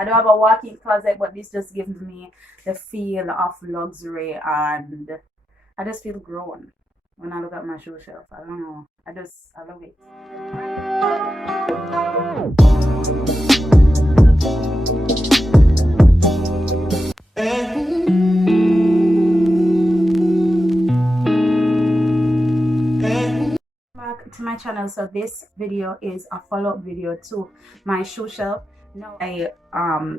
I don't have a walk-in closet, but this just gives me the feel of luxury, and I just feel grown when I look at my shoe shelf. I don't know. I love it. Back to my channel. So this video is a follow-up video to my shoe shelf. Now I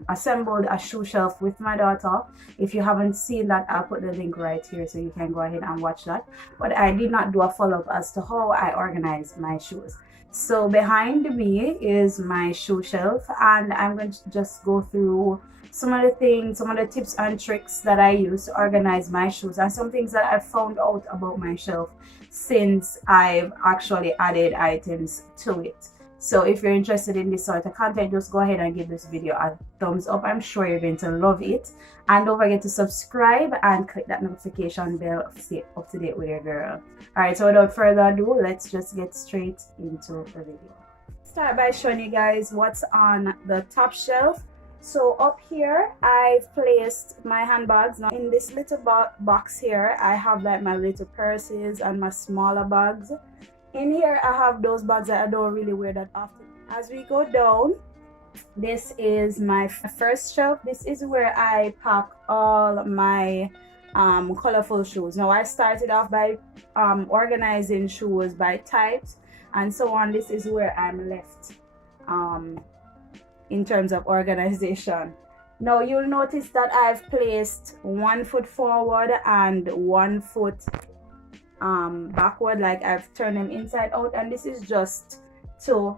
assembled a shoe shelf with my daughter. If you haven't seen that, I'll put the link right here so you can go ahead and watch that. But I did not do a follow-up as to how I organize my shoes. So behind me is my shoe shelf, and I'm going to just go through some of the things, some of the tips and tricks that I use to organize my shoes, and some things that I've found out about my shelf since I've actually added items to it. So if you're interested in this sort of content, just go ahead and give this video a thumbs up. I'm sure you're going to love it. And don't forget to subscribe and click that notification bell to stay up to date with your girl. Alright, so without further ado, let's just get straight into the video. Start by showing you guys what's on the top shelf. So up here, I've placed my handbags. Now in this little box here, I have like my little purses and my smaller bags. In here, I have those bags that I don't really wear that often. As we go down, this is my first shelf. This is where I pack all my colorful shoes. Now I started off by organizing shoes by types and so on. This is where I'm left in terms of organization. Now you'll notice that I've placed 1 foot forward and 1 foot backward, like I've turned them inside out, and this is just to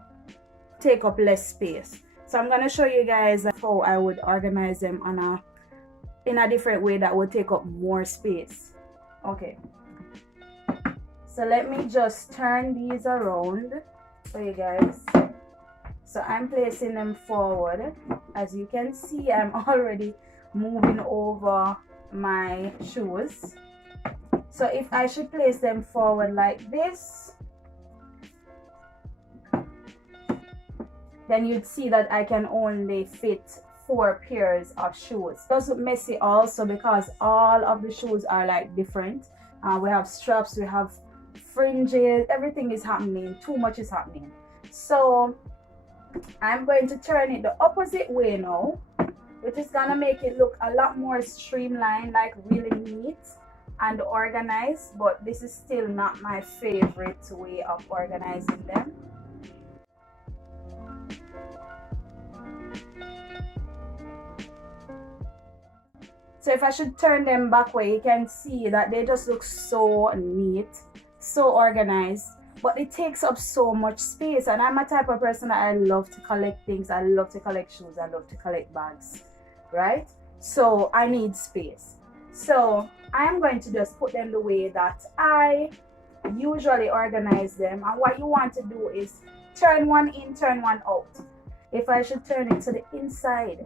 take up less space. So I'm going to show you guys how I would organize them in a different way that would take up more space. Okay, so let me just turn these around for you guys. So I'm placing them forward. As you can see, I'm already moving over my shoes. So if I should place them forward like this, then you'd see that I can only fit 4 pairs of shoes. It doesn't messy also because all of the shoes are like different. We have straps, we have fringes, everything is happening, too much is happening. So I'm going to turn it the opposite way now, which is gonna make it look a lot more streamlined, like really neat and organized, but this is still not my favorite way of organizing them. So if I should turn them back way, you can see that they just look so neat, so organized, but it takes up so much space. And I'm a type of person that I love to collect things. I love to collect shoes, I love to collect bags, right? So I need space. So I'm going to just put them the way that I usually organize them. And what you want to do is turn one in, turn one out. If I should turn it to the inside,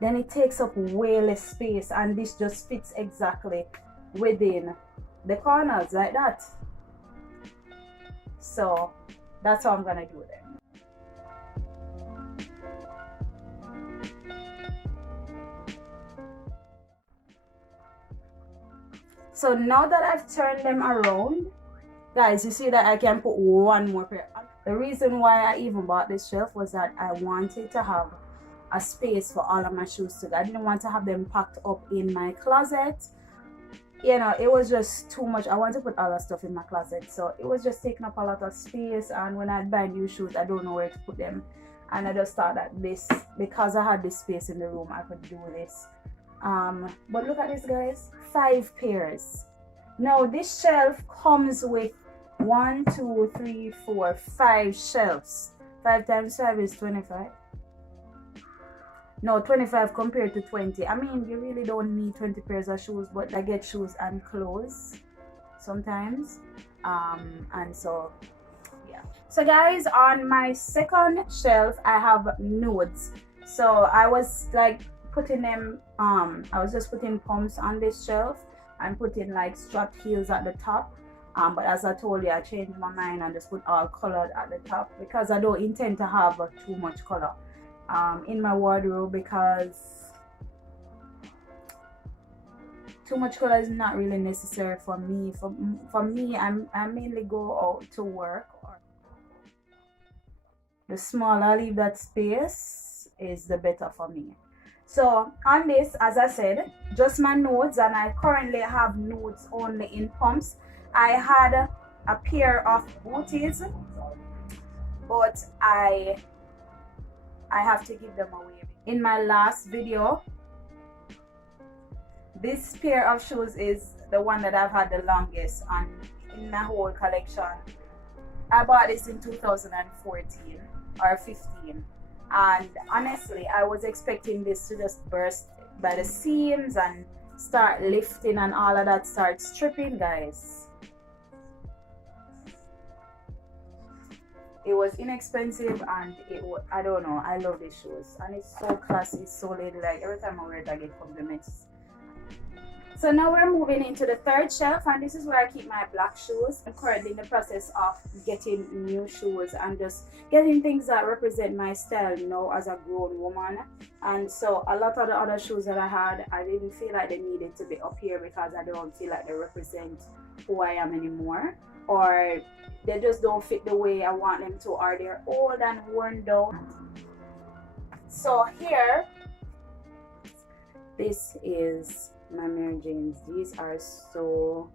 then it takes up way less space, and this just fits exactly within the corners like that. So that's how I'm gonna do them. So now that I've turned them around, guys, you see that I can put 1 more pair. The reason why I even bought this shelf was that I wanted to have a space for all of my shoes today. I didn't want to have them packed up in my closet. You know, it was just too much. I want to put all that stuff in my closet, so it was just taking up a lot of space. And when I buy new shoes, I don't know where to put them, and I just thought that this, because I had this space in the room, I could do this. But look at this, guys, 5 pairs. Now this shelf comes with 1, 2, 3, 4, 5 shelves. 5 times 5 is 25. No, 25 compared to 20. I mean, you really don't need 20 pairs of shoes, but I get shoes and clothes sometimes. And so yeah. So guys, on my second shelf, I have nudes. So I was like putting them, I was just putting pumps on this shelf and putting like strapped heels at the top. But as I told you, I changed my mind and just put all colored at the top because I don't intend to have too much color. in my wardrobe, because too much color is not really necessary for me. For me, I mainly go out to work. The smaller I leave that space is the better for me. So on this, as I said, just my notes, and I currently have notes only in pumps. I had a pair of booties, but I have to give them away. In my last video, this pair of shoes is the one that I've had the longest and in my whole collection. I bought this in 2014 or 15, and honestly I was expecting this to just burst by the seams and start lifting and all of that, start stripping, guys. It was inexpensive, and it was, I don't know, I love these shoes, and it's so classy, so ladylike. Every time I wear it I get compliments. So now we're moving into the third shelf, and this is where I keep my black shoes. I'm currently in the process of getting new shoes and just getting things that represent my style, you know, as a grown woman. And so a lot of the other shoes that I had, I didn't feel like they needed to be up here because I don't feel like they represent who I am anymore, or they just don't fit the way I want them to, or they're old and worn down. So here, this is my Mary Janes. These are so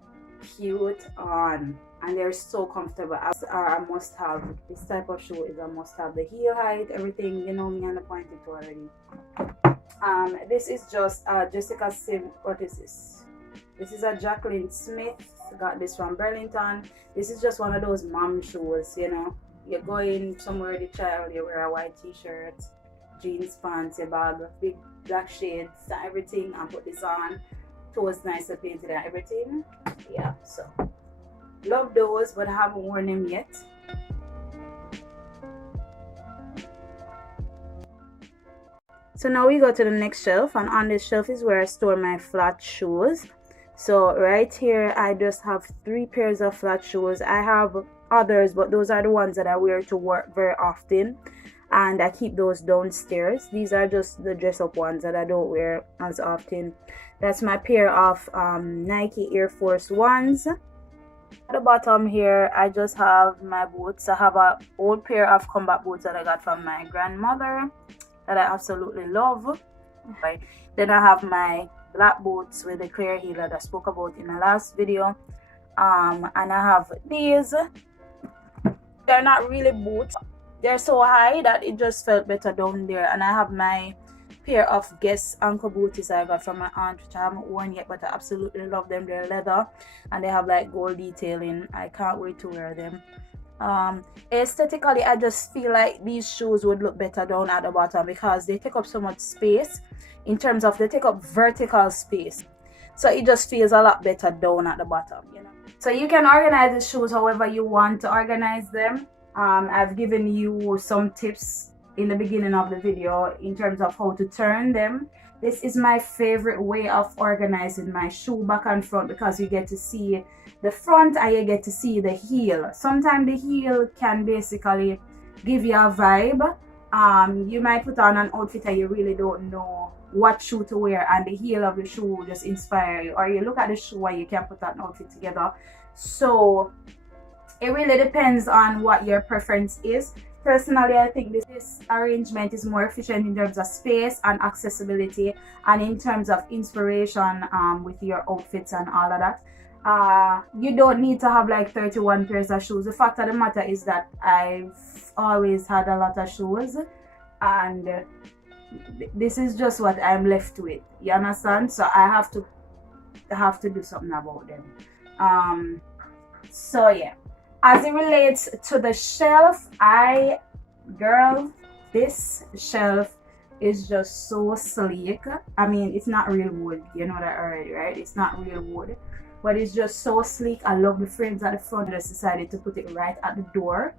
cute on, and they're so comfortable. Are a must have. This type of shoe is a must have. The heel height, everything, you know me, and I pointed to already. This is just Jessica Sim. What is this? This is a Jacqueline Smith. Got this from Burlington. This is just one of those mom shoes, you know. You're going somewhere with the child, you wear a white t-shirt, jeans pants, a bag, big black shades and everything, and put this on. Toes nicely painted and everything. Yeah, so love those, but I haven't worn them yet. So now we go to the next shelf, and on this shelf is where I store my flat shoes. So right here I just have 3 pairs of flat shoes. I have others, but those are the ones that I wear to work very often, and I keep those downstairs. These are just the dress up ones that I don't wear as often. That's my pair of Nike Air Force Ones. At the bottom here I just have my boots. I have an old pair of combat boots that I got from my grandmother that I absolutely love. Then I have my black boots with the clear heel that I spoke about in the last video, and I have these. They're not really boots, they're so high that it just felt better down there. And I have my pair of Guess ankle booties I got from my aunt, which I haven't worn yet, but I absolutely love them. They're leather and they have like gold detailing. I can't wait to wear them. Aesthetically, I just feel like these shoes would look better down at the bottom because they take up so much space. In terms of, they take up vertical space, so it just feels a lot better down at the bottom, you know. So you can organize the shoes however you want to organize them. I've given you some tips in the beginning of the video in terms of how to turn them. This is my favorite way of organizing my shoe back and front, because you get to see the front and you get to see the heel. Sometimes the heel can basically give you a vibe. You might put on an outfit and you really don't know what shoe to wear, and the heel of the shoe will just inspire you, or you look at the shoe and you can put that outfit together. So it really depends on what your preference is. Personally, I think this arrangement is more efficient in terms of space and accessibility, and in terms of inspiration with your outfits and all of that. You don't need to have like 31 pairs of shoes. The fact of the matter is that I've always had a lot of shoes, and this is just what I'm left with, you understand? So I have to do something about them. So yeah, as it relates to the shelf, girl, this shelf is just so sleek. I mean, it's not real wood, you know that already, right? It's not real wood, but it's just so sleek. I love the frames at the front. I just decided to put it right at the door.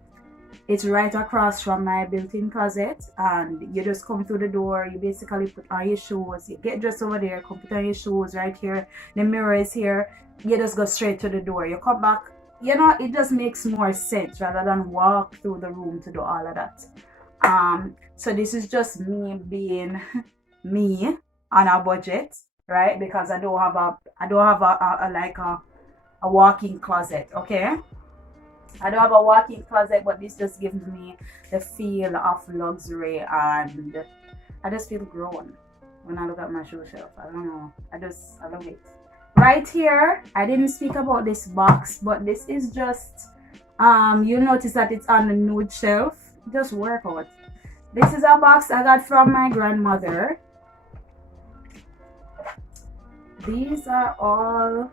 It's right across from my built-in closet, and you just come through the door, you basically put on your shoes, you get dressed over there, come put on your shoes right here, the mirror is here, you just go straight to the door, you come back. You know, it just makes more sense rather than walk through the room to do all of that. So this is just me being me on a budget, right? Because I don't have a walk-in closet. Okay, I don't have a walk-in closet, but this just gives me the feel of luxury, and I just feel grown when I look at my shoe shelf. I don't know, I love it. Right here, I didn't speak about this box, but this is just you'll notice that it's on the nude shelf. Just work out. This is a box I got from my grandmother. These are all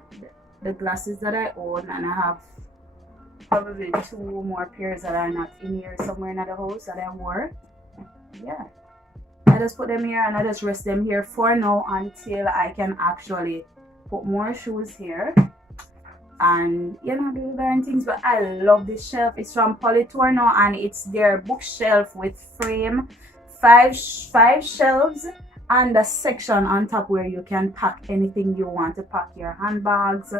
the glasses that I own, and I have probably 2 more pairs that are not in here somewhere in the house that I wore. Yeah, I just put them here and I just rest them here for now until I can actually put more shoes here and, you know, do different things. But I love this shelf. It's from Outtro, and it's their bookshelf with frame, five shelves, and a section on top where you can pack anything you want to pack, your handbags.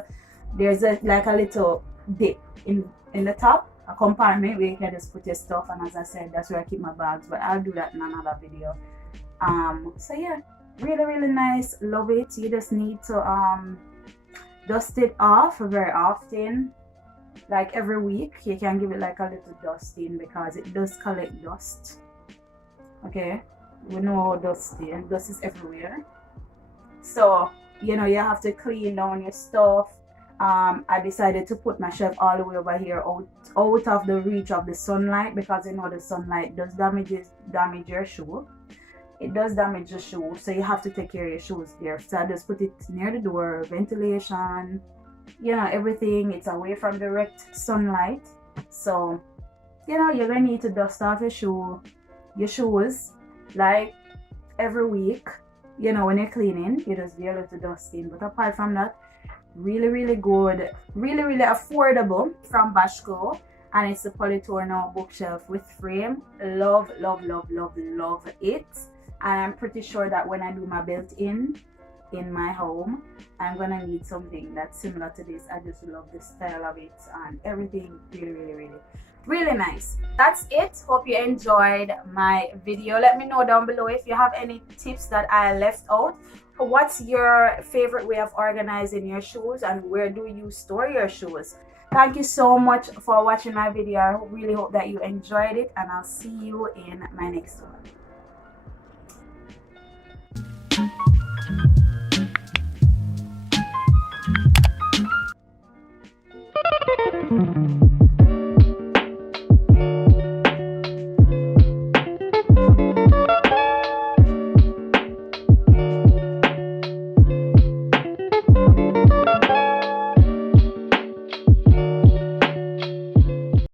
There's like a little dip in the top, a compartment where you can just put your stuff, and as I said, that's where I keep my bags, but I'll do that in another video. So yeah, really nice, love it. You just need to dust it off very often, like every week. You can give it like a little dusting because it does collect dust. Okay, we know dust is everywhere, so you know you have to clean down your stuff. I decided to put my shelf all the way over here, out of the reach of the sunlight, because you know the sunlight does damage your shoe. It does damage the shoe, so you have to take care of your shoes there. So I just put it near the door, ventilation, you know, everything. It's away from direct sunlight, so you know you're gonna need to dust off your shoes like every week. You know, when you're cleaning, you just do a little dusting. But apart from that, really good, really affordable from Bashco, and it's the Outtro bookshelf with frame. Love it. And I'm pretty sure that when I do my built-in in my home, I'm gonna need something that's similar to this. I just love the style of it and everything. Really nice. That's it. Hope you enjoyed my video. Let me know down below if you have any tips that I left out. What's your favorite way of organizing your shoes, and where do you store your shoes? Thank you so much for watching my video. I really hope that you enjoyed it, and I'll see you in my next one.